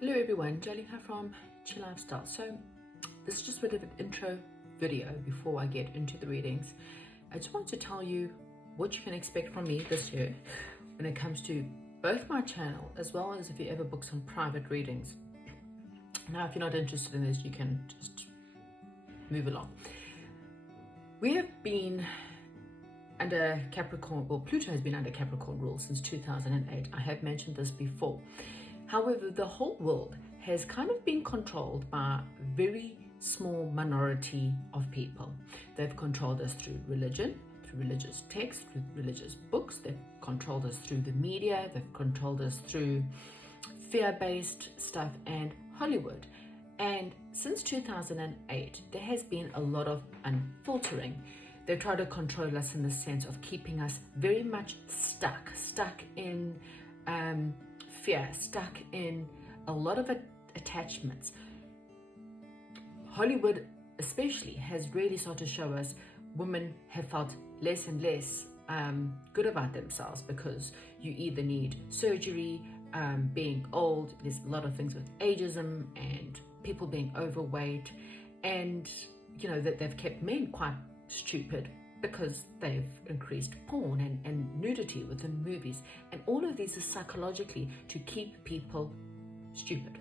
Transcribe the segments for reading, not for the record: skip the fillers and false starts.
Hello everyone, Jolene Ann from Chilifestyle. So this is just a bit of an intro video before I get into the readings. I just want to tell you what you can expect from me this year when it comes to both my channel as well as if you ever book some private readings. Now if you're not interested in this, you can just move along. We have been under Capricorn, well, Pluto has been under Capricorn rule since 2008. I have mentioned this before. However, the whole world has kind of been controlled by a very small minority of people. They've controlled us through religion, through religious texts, through religious books. They've controlled us through the media. They've controlled us through fear-based stuff and Hollywood. And since 2008, there has been a lot of unfiltering. They try to control us in the sense of keeping us very much stuck in fear, stuck in a lot of attachments. Hollywood especially has really started to show us women have felt less and less good about themselves because you either need surgery, being old, there's a lot of things with ageism and people being overweight, and you know that they've kept men quite stupid because they've increased porn and nudity within movies. And all of these is psychologically to keep people stupid,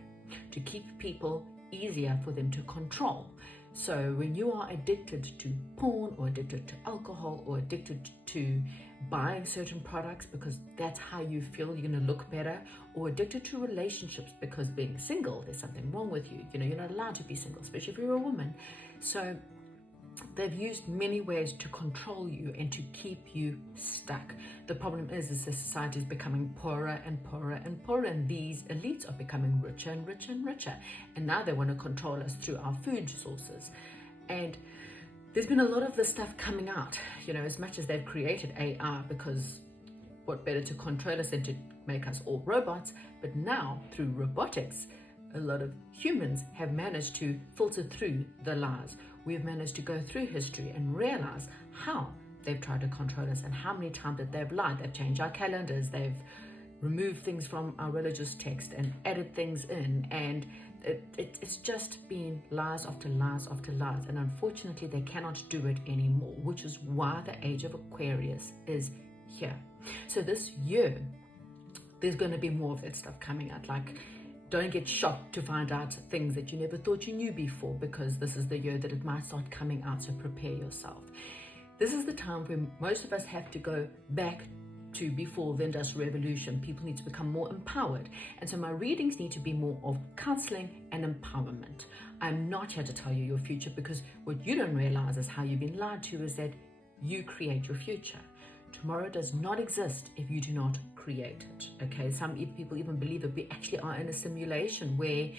to keep people easier for them to control. So when you are addicted to porn or addicted to alcohol or addicted to buying certain products because that's how you feel you're going to look better, or addicted to relationships because being single, there's something wrong with you. You know, you're not allowed to be single, especially if you're a woman. So they've used many ways to control you and to keep you stuck. The problem is the society is becoming poorer and poorer and poorer, and these elites are becoming richer and richer and richer. And now they want to control us through our food sources. And there's been a lot of this stuff coming out, you know, as much as they've created AI, because what better to control us than to make us all robots. But now through robotics, a lot of humans have managed to filter through the lies. We've managed to go through history and realize how they've tried to control us and how many times that they've lied. They've changed our calendars, they've removed things from our religious text and added things in, and it's just been lies after lies after lies. And unfortunately, they cannot do it anymore, which is why the age of Aquarius is here. So this year, there's going to be more of that stuff coming out. Like, don't get shocked to find out things that you never thought you knew before, because this is the year that it might start coming out, so prepare yourself. This is the time when most of us have to go back to before the Industrial Revolution. People need to become more empowered. And so my readings need to be more of counseling and empowerment. I'm not here to tell you your future, because what you don't realize is how you've been lied to is that you create your future. Tomorrow does not exist if you do not create it, okay? Some people even believe that we actually are in a simulation where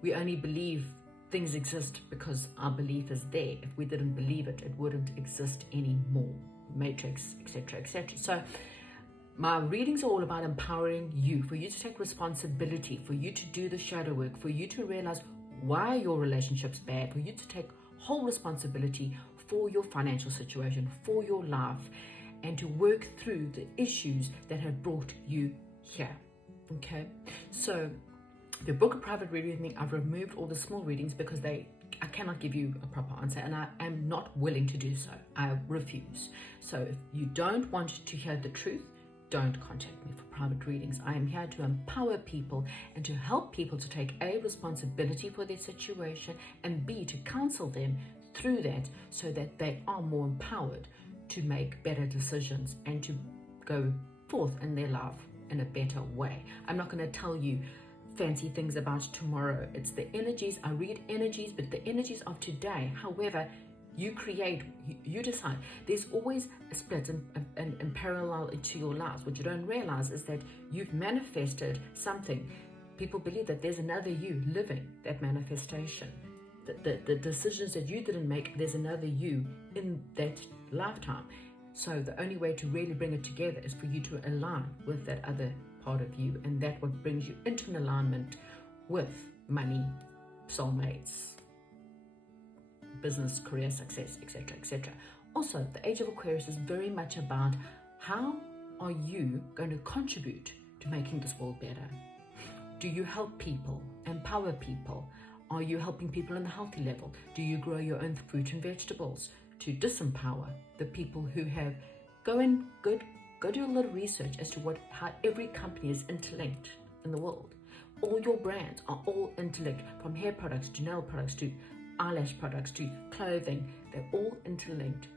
we only believe things exist because our belief is there. If we didn't believe it, it wouldn't exist anymore. Matrix, etc., etc. So my readings are all about empowering you, for you to take responsibility, for you to do the shadow work, for you to realize why your relationship's bad, for you to take whole responsibility for your financial situation, for your life, and to work through the issues that have brought you here, okay? So if you book a private reading with me, I've removed all the small readings because I cannot give you a proper answer, and I am not willing to do so. I refuse. So if you don't want to hear the truth, don't contact me for private readings. I am here to empower people and to help people to take A, responsibility for their situation, and B, to counsel them through that so that they are more empowered to make better decisions and to go forth in their life in a better way. I'm not going to tell you fancy things about tomorrow. It's the energies. I read energies, but the energies of today. However, you create, you decide. There's always a split and parallel to your lives. What you don't realize is that you've manifested something. People believe that there's another you living that manifestation. The decisions that you didn't make, there's another you in that lifetime. So the only way to really bring it together is for you to align with that other part of you, and that what brings you into an alignment with money, soulmates, business, career success, etc., etc. Also, the age of Aquarius is very much about how are you going to contribute to making this world better. Do you help people, empower people? Are you helping people on the healthy level? Do you grow your own fruit and vegetables to disempower the people who have? Go do a little research as to how every company is interlinked in the world. All your brands are all interlinked, from hair products to nail products to eyelash products to clothing. They're all interlinked.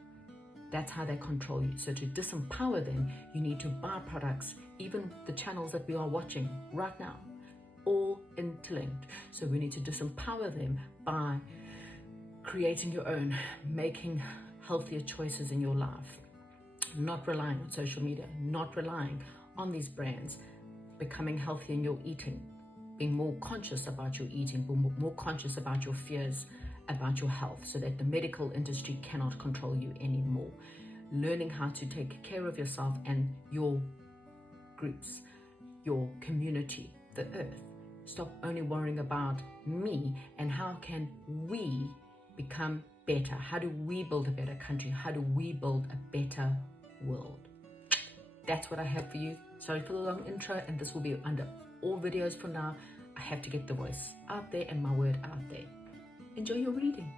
That's how they control you. So to disempower them, you need to buy products, even the channels that we are watching right now, all interlinked. So we need to disempower them by creating your own, making healthier choices in your life, not relying on social media, not relying on these brands, becoming healthy in your eating, being more conscious about your eating, more conscious about your fears about your health, so that the medical industry cannot control you anymore. Learning how to take care of yourself and your groups, your community, the earth. Stop only worrying about me and how can we become better? How do we build a better country? How do we build a better world? That's what I have for you. Sorry for the long intro, and this will be under all videos for now. I have to get the voice out there and my word out there. Enjoy your reading.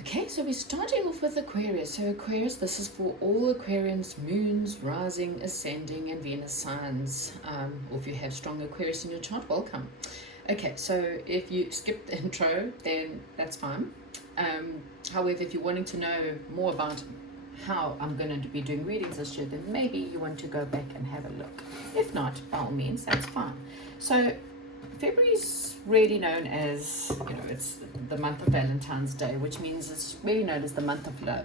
Okay, so we're starting off with Aquarius. So Aquarius, this is for all Aquarians, moons, rising, ascending, and Venus signs. Or if you have strong Aquarius in your chart, welcome. Okay, so if you skipped the intro, then that's fine. However, if you're wanting to know more about how I'm going to be doing readings this year, then maybe you want to go back and have a look. If not, by all means, that's fine. So February is really known as, it's the month of Valentine's Day, which means it's really known as the month of love.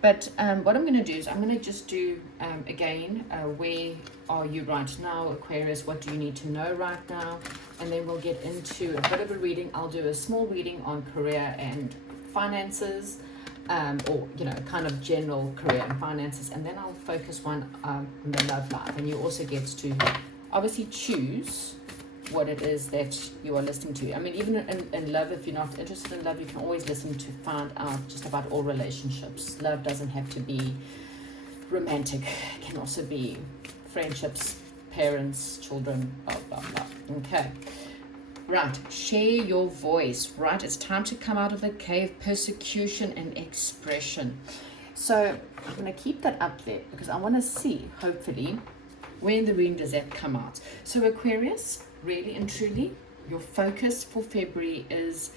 But what I'm going to do is I'm going to just do, again, where are you right now, Aquarius? What do you need to know right now? And then we'll get into a bit of a reading. I'll do a small reading on career and finances, or, kind of general career and finances. And then I'll focus one on the love life. And you also get to obviously choose what it is that you are listening to. I mean, even in love, if you're not interested in love, you can always listen to find out just about all relationships. Love doesn't have to be romantic. It can also be friendships, parents, children, blah, blah, blah. Okay. Right. Share your voice. Right. It's time to come out of the cave. Persecution and expression. So I'm going to keep that up there because I want to see, hopefully, when the reading does that come out. So Aquarius, really and truly, your focus for February is,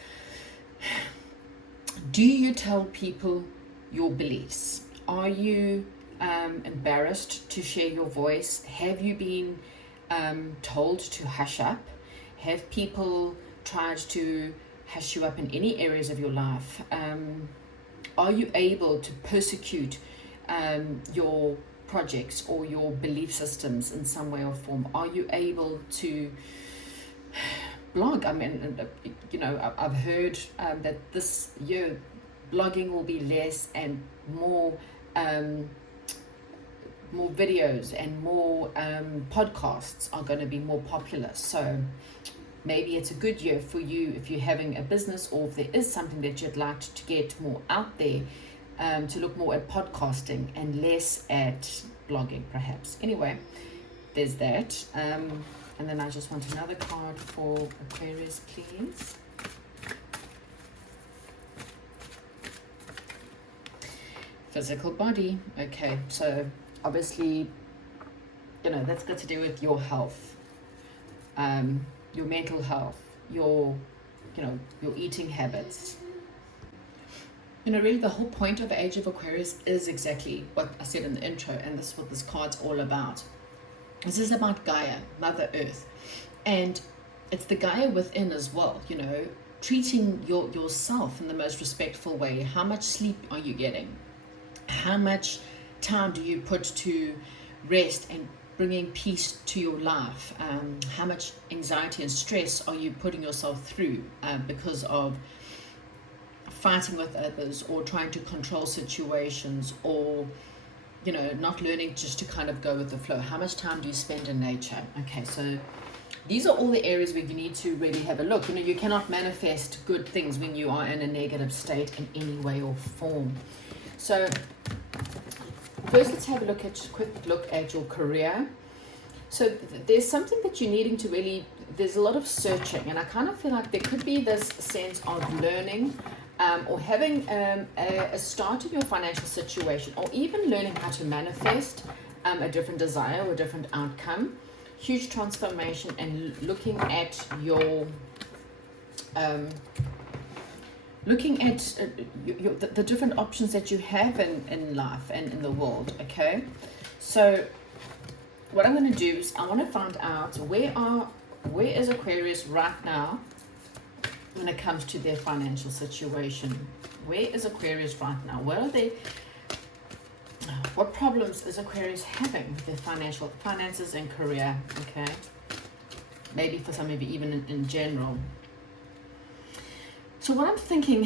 do you tell people your beliefs? Are you embarrassed to share your voice? Have you been told to hush up? Have people tried to hush you up in any areas of your life? Are you able to persecute your projects or your belief systems in some way or form? Are you able to blog? I mean, I've heard that this year blogging will be less and more videos and more podcasts are going to be more popular. So maybe it's a good year for you if you're having a business, or if there is something that you'd like to get more out there, to look more at podcasting and less at blogging, perhaps. Anyway, there's that. And then I just want another card for Aquarius, please. Physical body. Okay, so obviously, that's got to do with your health, your mental health, your eating habits. Really the whole point of Age of Aquarius is exactly what I said in the intro, and this is what this card's all about. This is about Gaia, Mother Earth, and it's the Gaia within as well, treating yourself in the most respectful way. How much sleep are you getting? How much time do you put to rest and bringing peace to your life? How much anxiety and stress are you putting yourself through because of fighting with others, or trying to control situations, or not learning just to kind of go with the flow? How much time do you spend in nature? Okay, so these are all the areas where you need to really have a look. You cannot manifest good things when you are in a negative state in any way or form. So first, let's have a quick look at your career. So there's something that you're needing to really, there's a lot of searching, and I kind of feel like there could be this sense of learning or having a start in your financial situation, or even learning how to manifest a different desire or a different outcome. Huge transformation, and looking at your the different options that you have in life and in the world. Okay, so what I'm going to do is I want to find out where is Aquarius right now when it comes to their financial situation. Where is Aquarius right now? What problems is Aquarius having with their finances and career? Okay, maybe for some of you even in general. So what I'm thinking,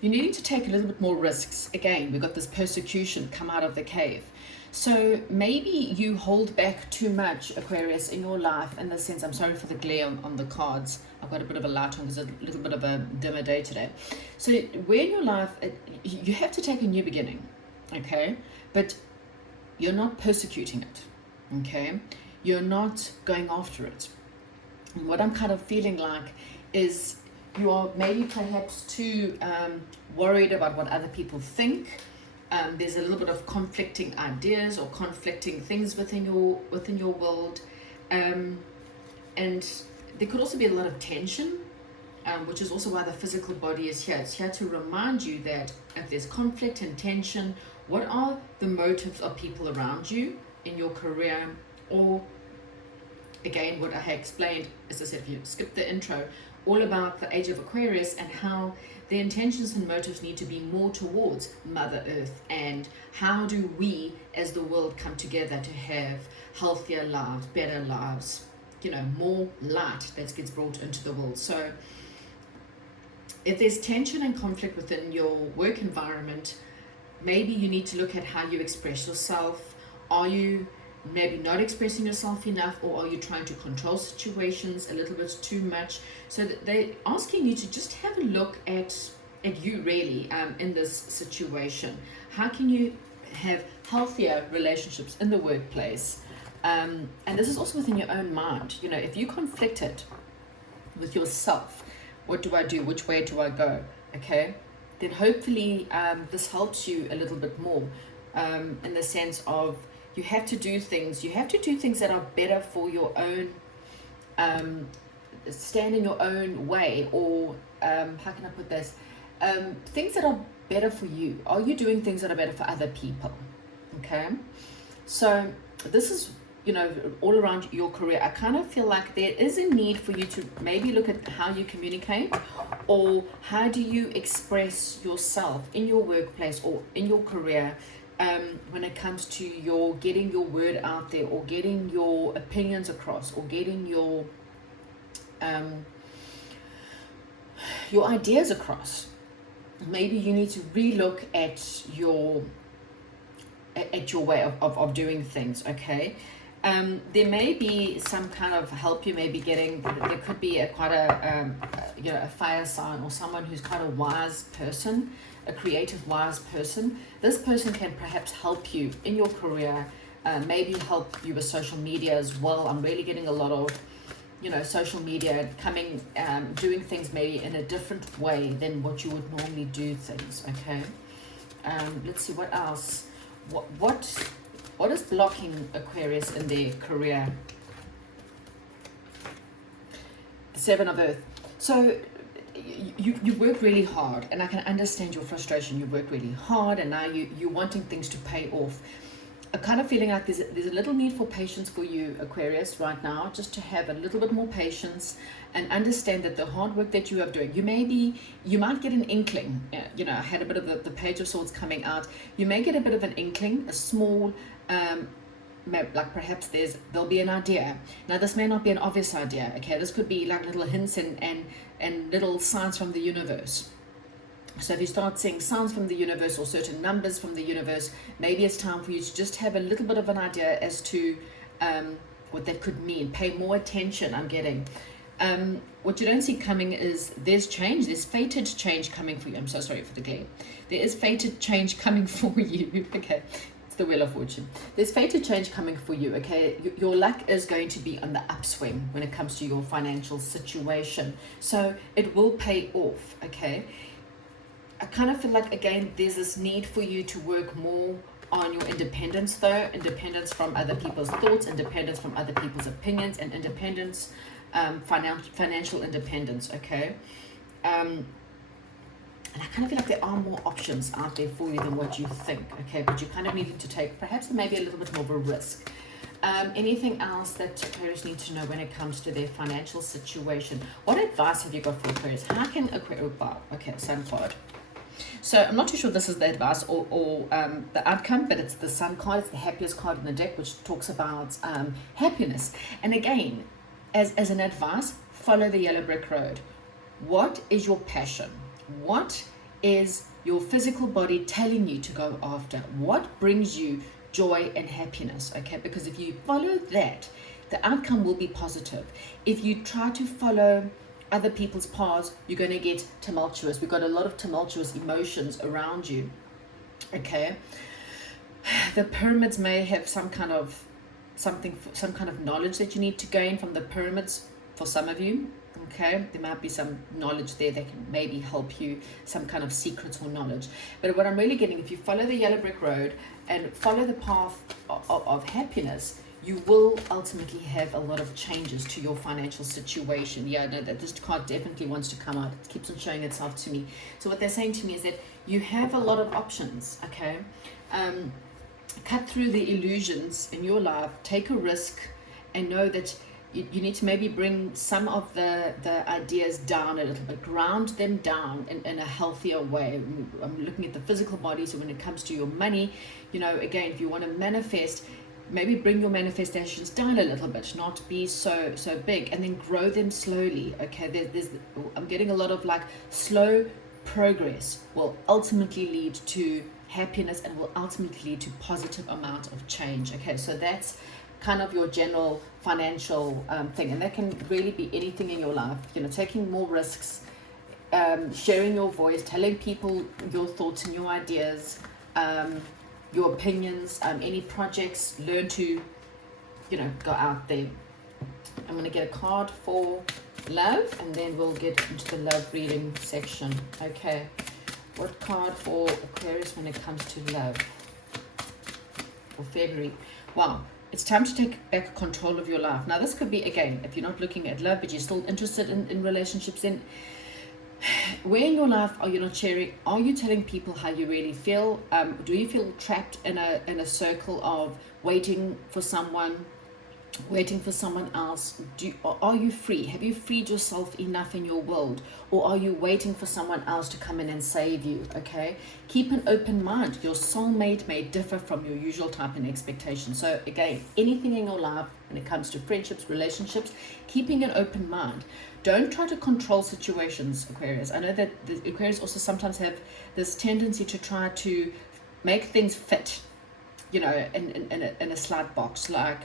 you need to take a little bit more risks. Again, we've got this persecution, come out of the cave. So maybe you hold back too much, Aquarius, in your life, in the sense, I'm sorry for the glare on the cards. I've got a bit of a light on because it's a little bit of a dimmer day today. So where in your life, you have to take a new beginning, okay? But you're not persecuting it, okay? You're not going after it. And what I'm kind of feeling like is you are maybe perhaps too worried about what other people think. There's a little bit of conflicting ideas or conflicting things within your world, and there could also be a lot of tension, which is also why the physical body is here. It's here to remind you that if there's conflict and tension, what are the motives of people around you in your career, or again, what I had explained, as I said, if you skip the intro, all about the age of Aquarius and how the intentions and motives need to be more towards Mother Earth, and how do we as the world come together to have healthier lives, better lives, more light that gets brought into the world. So if there's tension and conflict within your work environment, maybe you need to look at how you express yourself. Are you maybe not expressing yourself enough, or are you trying to control situations a little bit too much? So that they're asking you to just have a look at you really in this situation. How can you have healthier relationships in the workplace? And this is also within your own mind. If you conflicted with yourself, what do I do? Which way do I go? Okay, then hopefully this helps you a little bit more in the sense of you have to do things that are better for your own, stand in your own way, or how can I put this? Things that are better for you. Are you doing things that are better for other people? Okay, so this is, all around your career. I kind of feel like there is a need for you to maybe look at how you communicate, or how do you express yourself in your workplace or in your career, when it comes to your getting your word out there, or getting your opinions across, or getting your ideas across. Maybe you need to relook at your way of doing things. Okay, there may be some kind of help you may be getting. There could be a fire sign, or someone who's quite a wise person, a creative, wise person. This person can perhaps help you in your career, maybe help you with social media as well. I'm really getting a lot of, social media coming, doing things maybe in a different way than what you would normally do things. Okay, let's see what else. What is blocking Aquarius in their career? The Seven of Earth. So you work really hard, and I can understand your frustration. You work really hard, and now you're wanting things to pay off. I'm kind of feeling like there's a little need for patience for you, Aquarius, right now, just to have a little bit more patience and understand that the hard work that you are doing, you might get an inkling. I had a bit of the Page of Swords coming out. You may get a bit of an inkling, a small, like perhaps there'll be an idea. Now, this may not be an obvious idea. Okay, this could be like little hints and little signs from the universe. So if you start seeing signs from the universe, or certain numbers from the universe, maybe it's time for you to just have a little bit of an idea as to what that could mean. Pay more attention, I'm getting. What you don't see coming is there's change. There's fated change coming for you. I'm so sorry for the glare. There is fated change coming for you. Okay, it's the Wheel of Fortune. There's fated change coming for you, okay? Your luck is going to be on the upswing when it comes to your financial situation. So it will pay off, okay? I kind of feel like, again, there's this need for you to work more on your independence, though. Independence from other people's thoughts, independence from other people's opinions, and independence, financial independence, okay? And I kind of feel like there are more options out there for you than what you think, okay? But you kind of need to take perhaps maybe a little bit more of a risk. Anything else that Aquarius need to know when it comes to their financial situation? What advice have you got for Aquarius? How can Aquarius, okay, Sun card. So I'm not too sure this is the advice or the outcome, but it's the Sun card. It's the happiest card in the deck, which talks about happiness. And again, as an advice, follow the yellow brick road. What is your passion? What is your physical body telling you to go after? What brings you joy and happiness? Okay, because if you follow that, the outcome will be positive. If you try to follow other people's paths, you're going to get tumultuous. We've got a lot of tumultuous emotions around you. Okay, the pyramids may have some kind of knowledge that you need to gain from the pyramids for some of you. Okay, there might be some knowledge there that can maybe help you, some kind of secrets or knowledge. But what I'm really getting, if you follow the yellow brick road and follow the path of happiness, you will ultimately have a lot of changes to your financial situation. Yeah, no, that this card definitely wants to come out. It keeps on showing itself to me. So what they're saying to me is that you have a lot of options, okay? Cut through the illusions in your life, take a risk, and know that you need to maybe bring some of the ideas down a little bit, ground them down in a healthier way. I'm looking at the physical body, so when it comes to your money, you know, again, if you want to manifest, maybe bring your manifestations down a little bit, not be so big, and then grow them slowly, okay? I'm getting a lot of like slow progress will ultimately lead to happiness and will ultimately lead to positive amount of change, okay? So that's kind of your general financial thing, and that can really be anything in your life, you know, taking more risks, sharing your voice, telling people your thoughts and your ideas, your opinions, any projects. Learn to, you know, go out there. I'm going to get a card for love, and then we'll get into the love reading section. Okay, what card for Aquarius when it comes to love for February? Wow, it's time to take back control of your life. Now, this could be, again, if you're not looking at love, but you're still interested in relationships, then where in your life are you not sharing? Are you telling people how you really feel? Do you feel trapped in a circle of waiting for someone else? Are you free? Have you freed yourself enough in your world? Or are you waiting for someone else to come in and save you? Okay, keep an open mind. Your soulmate may differ from your usual type and expectation. So again, anything in your life when it comes to friendships, relationships, keeping an open mind. Don't try to control situations, Aquarius. I know that the Aquarius also sometimes have this tendency to try to make things fit, you know, in a slight box. Like,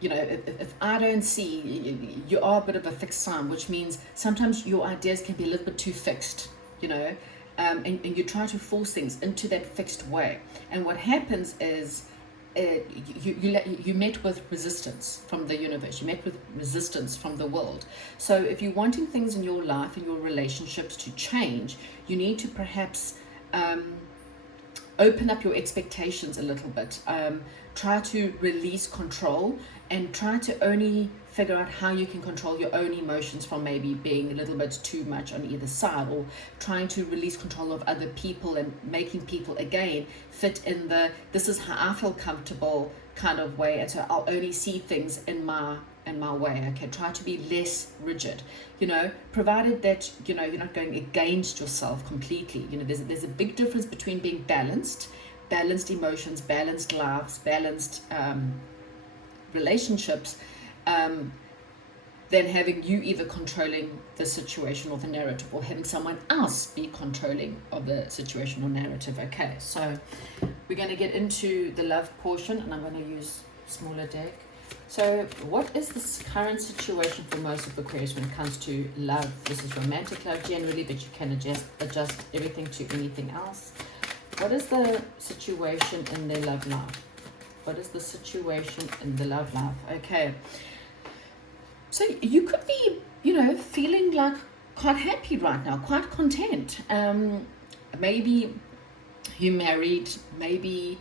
you know, if I don't see, you are a bit of a fixed sign, which means sometimes your ideas can be a little bit too fixed, you know, and you try to force things into that fixed way. And what happens is you met with resistance from the universe, you met with resistance from the world. So if you're wanting things in your life, in your relationships to change, you need to perhaps open up your expectations a little bit. Try to release control and try to only figure out how you can control your own emotions from maybe being a little bit too much on either side, or trying to release control of other people and making people again fit in the this is how I feel comfortable kind of way, and so I'll only see things in my way. Okay, try to be less rigid, you know, provided that, you know, you're not going against yourself completely. You know, there's a big difference between being balanced emotions, balanced lives, balanced relationships, than having you either controlling the situation or the narrative, or having someone else be controlling of the situation or narrative. Okay, so we're going to get into the love portion, and I'm going to use smaller deck. So what is this current situation for most of Aquarius when it comes to love? This is romantic love generally, but you can adjust everything to anything else. What is the situation in their love life? What is the situation in the love life? Okay. So you could be, feeling like quite happy right now, quite content. Maybe you married, maybe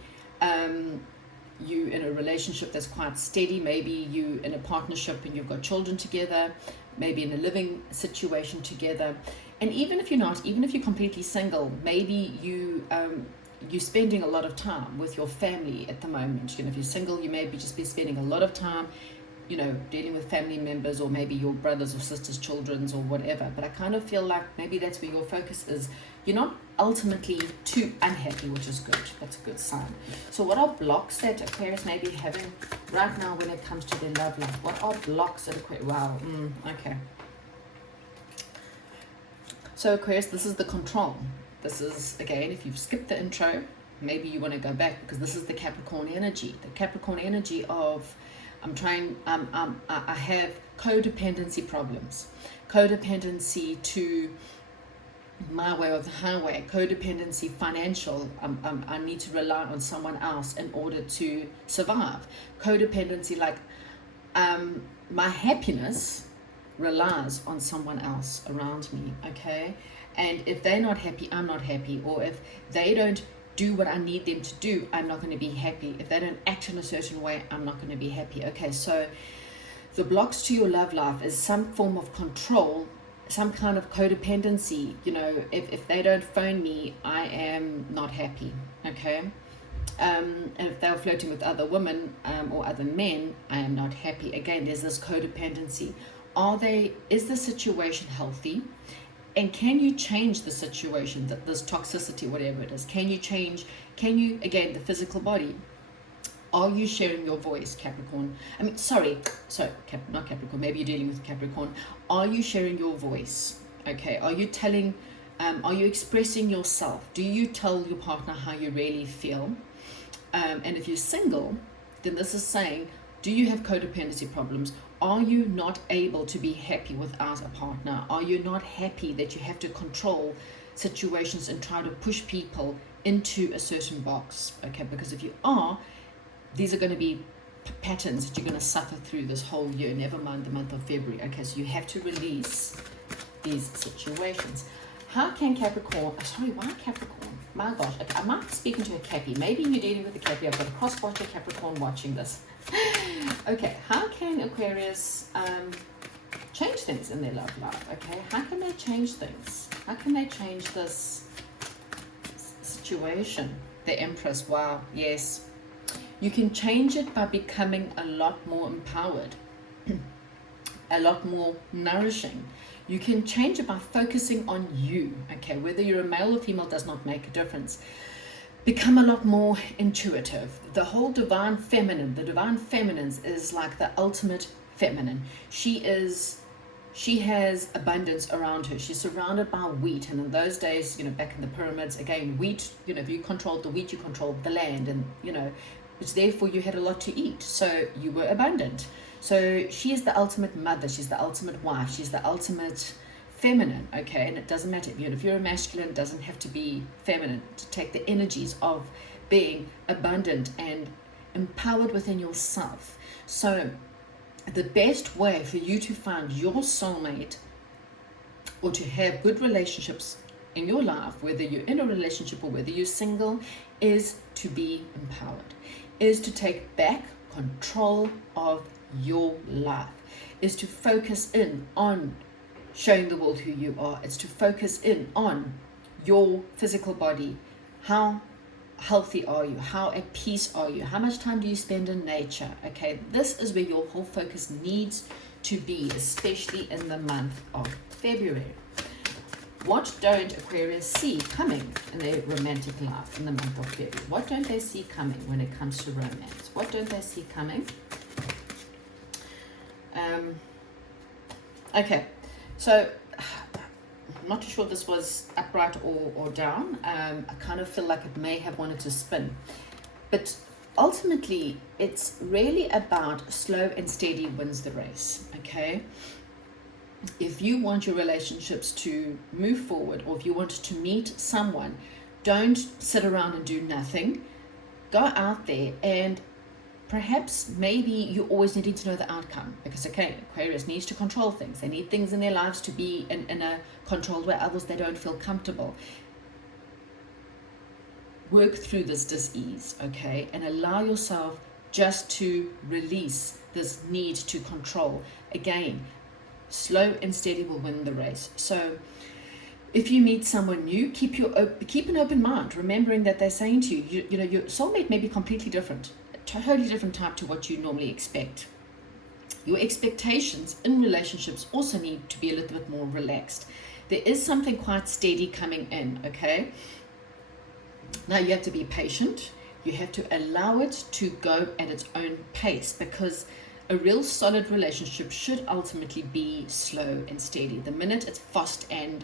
you in a relationship that's quite steady, maybe you in a partnership and you've got children together, maybe in a living situation together. And even if you're not, even if you're completely single, maybe you're spending a lot of time with your family at the moment. If you're single, you may be just be spending a lot of time dealing with family members, or maybe your brothers or sisters' children's or whatever. But I kind of feel like maybe that's where your focus is. You're not ultimately too unhappy, which is good. That's a good sign. So what are blocks that Aquarius may be having right now when it comes to their love life? What are blocks that Aquarius? Wow. Okay. So Aquarius, this is the control. This is, again, if you've skipped the intro, maybe you want to go back, because this is the Capricorn energy. The Capricorn energy of I have codependency problems, codependency to my way or the highway, codependency financial, I need to rely on someone else in order to survive, codependency like my happiness relies on someone else around me, okay? And if they're not happy, I'm not happy. Or if they don't do what I need them to do, I'm not going to be happy. If they don't act in a certain way, I'm not going to be happy. Okay, so the blocks to your love life is some form of control, some kind of codependency. If they don't phone me, I am not happy. Okay, and if they're flirting with other women or other men, I am not happy. Again, there's this codependency. Is the situation healthy? And can you change the situation, this toxicity, whatever it is? Can you, again, the physical body, are you sharing your voice, Capricorn? Not Capricorn, maybe you're dealing with Capricorn. Are you sharing your voice? Okay, are you expressing yourself? Do you tell your partner how you really feel? And if you're single, then this is saying, do you have codependency problems? Are you not able to be happy without a partner? Are you not happy that you have to control situations and try to push people into a certain box? Okay, because if you are, these are going to be patterns that you're going to suffer through this whole year, never mind the month of February. Okay, so you have to release these situations. How can Capricorn, why Capricorn? My gosh, okay, I might be speaking to a Cappy. Maybe you're dealing with a Cappy. I've got a cross-watcher Capricorn watching this. Okay, how can Aquarius change things in their love life? Okay, how can they change things? How can they change this situation? The Empress, wow, yes. You can change it by becoming a lot more empowered, a lot more nourishing. You can change it by focusing on you, okay? Whether you're a male or female does not make a difference. Become a lot more intuitive. The whole divine feminine, the divine feminine is like the ultimate feminine. She has abundance around her. She's surrounded by wheat. And in those days, back in the pyramids, again, wheat, if you controlled the wheat, you controlled the land. And, which therefore you had a lot to eat. So you were abundant. So she is the ultimate mother. She's the ultimate wife. She's the ultimate feminine, okay? And it doesn't matter, if you're a masculine, it doesn't have to be feminine to take the energies of being abundant and empowered within yourself. So the best way for you to find your soulmate or to have good relationships in your life, whether you're in a relationship or whether you're single, is to be empowered, is to take back control of your life, is to focus in on showing the world who you are. It's to focus in on your physical body. How healthy are you? How at peace are you? How much time do you spend in nature? Okay, this is where your whole focus needs to be, especially in the month of February. What don't Aquarius see coming in their romantic life in the month of February? What don't they see coming when it comes to romance? What don't they see coming? Okay, so I'm not too sure if this was upright or down. I kind of feel like it may have wanted to spin. But ultimately, it's really about slow and steady wins the race, okay? If you want your relationships to move forward, or if you want to meet someone, Don't sit around and do nothing. Go out there, and perhaps maybe you always needing to know the outcome, because okay, Aquarius needs to control things. They need things in their lives to be in a controlled way, others they don't feel comfortable. Work through this dis-ease, okay, and allow yourself just to release this need to control. Again, slow and steady will win the race. So if you meet someone new, keep an open mind, remembering that they're saying to you, you know, your soulmate may be completely different, a totally different type to what you normally expect. Your expectations in relationships also need to be a little bit more relaxed. There is something quite steady coming in, okay? Now you have to be patient. You have to allow it to go at its own pace, because a real solid relationship should ultimately be slow and steady. The minute it's fast and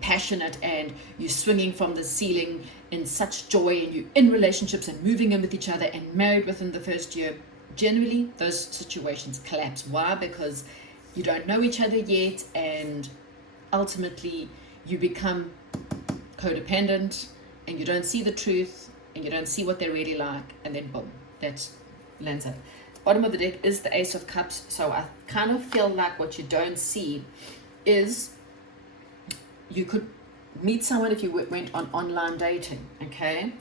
passionate and you're swinging from the ceiling in such joy, and you're in relationships and moving in with each other and married within the first year, generally those situations collapse. Why? Because you don't know each other yet, and ultimately you become codependent, and you don't see the truth, and you don't see what they're really like, and then boom, that lands up. Bottom of the deck is the Ace of Cups. So I kind of feel like what you don't see is you could meet someone if you went on online dating, okay?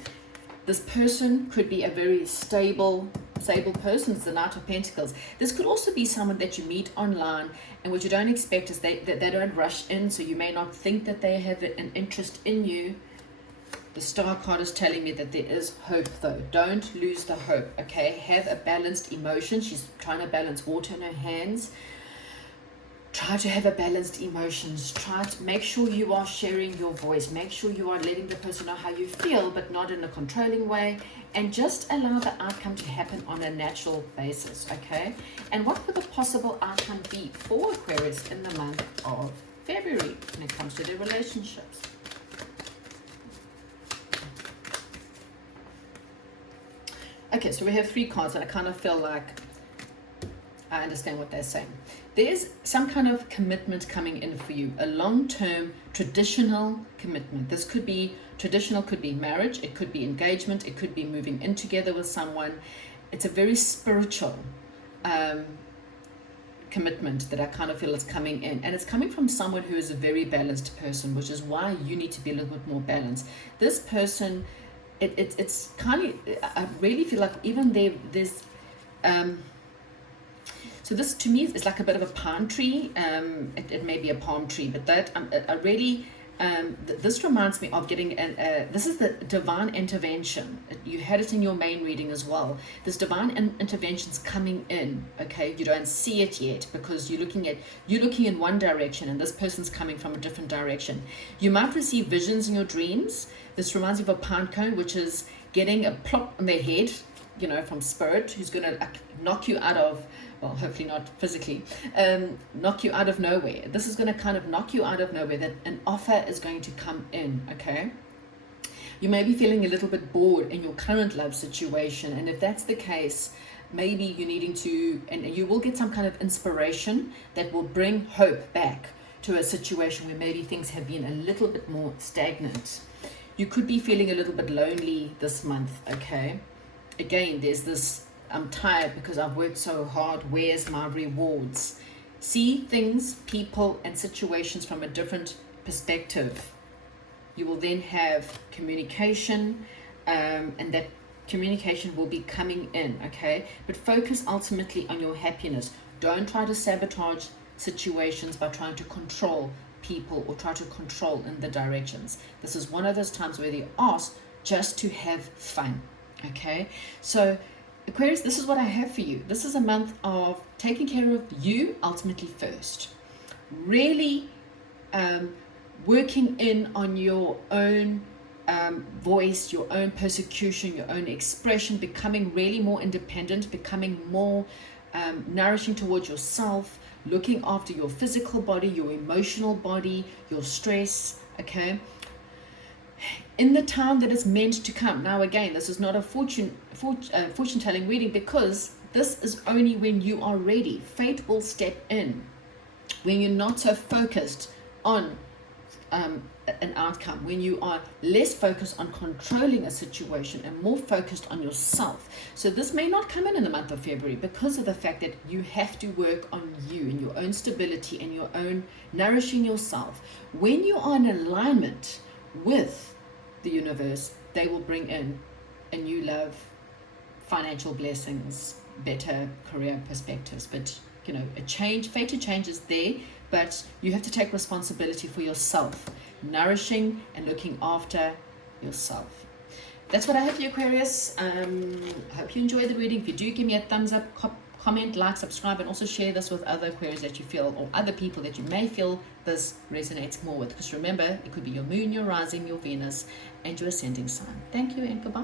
This person could be a very stable person. It's the Knight of Pentacles. This could also be someone that you meet online, and what you don't expect is that they don't rush in, so you may not think that they have an interest in you. The Star card is telling me that there is hope, though. Don't lose the hope, okay? Have a balanced emotion. She's trying to balance water in her hands. Try to have a balanced emotions. Try to make sure you are sharing your voice. Make sure you are letting the person know how you feel, but not in a controlling way. And just allow the outcome to happen on a natural basis, okay? And what would the possible outcome be for Aquarius in the month of February when it comes to their relationships? Okay, so we have 3 cards, and I kind of feel like I understand what they're saying. There's some kind of commitment coming in for you, a long-term traditional commitment. This could be traditional, could be marriage, it could be engagement, it could be moving in together with someone. It's a very spiritual commitment that I kind of feel is coming in, and it's coming from someone who is a very balanced person, which is why you need to be a little bit more balanced. This person, it's kind of, I really feel like even there's so this to me is like a bit of a palm tree. It may be a palm tree, but that I really this reminds me of getting this is the divine intervention. You had it in your main reading as well. This divine intervention's coming in, okay? You don't see it yet because you're looking in one direction, and this person's coming from a different direction. You might receive visions in your dreams. This reminds me of a pine cone, which is getting a plop on their head, you know, from spirit, who's going to knock you out of, well, hopefully not physically, knock you out of nowhere. This is going to kind of knock you out of nowhere, that an offer is going to come in, okay? You may be feeling a little bit bored in your current love situation, and if that's the case, maybe you're needing to, and you will get some kind of inspiration that will bring hope back to a situation where maybe things have been a little bit more stagnant. You could be feeling a little bit lonely this month, okay? Again, there's this, I'm tired because I've worked so hard, where's my rewards? See things, people, and situations from a different perspective. You will then have communication, and that communication will be coming in, okay? But focus ultimately on your happiness. Don't try to sabotage situations by trying to control people or try to control in the directions. This is one of those times where they're asked just to have fun, okay? So Aquarius, this is what I have for you. This is a month of taking care of you ultimately first. Really working in on your own voice, your own persecution, your own expression, becoming really more independent, becoming more nourishing towards yourself, looking after your physical body, your emotional body, your stress, okay? In the time that is meant to come. Now again, this is not a fortune-telling reading, because this is only when you are ready. Fate will step in when you're not so focused on an outcome, when you are less focused on controlling a situation and more focused on yourself. So this may not come in the month of February because of the fact that you have to work on you and your own stability and your own nourishing yourself. When you are in alignment with the universe, they will bring in a new love, financial blessings, better career perspectives. But you know, a change, fated change is there, but you have to take responsibility for yourself, nourishing and looking after yourself. That's what I have for you, Aquarius. I hope you enjoyed the reading. If you do, give me a thumbs up, comment, like, subscribe, and also share this with other Aquarius that you feel, or other people that you may feel this resonates more with. Because remember, it could be your moon, your rising, your Venus, and your ascending sign. Thank you and goodbye.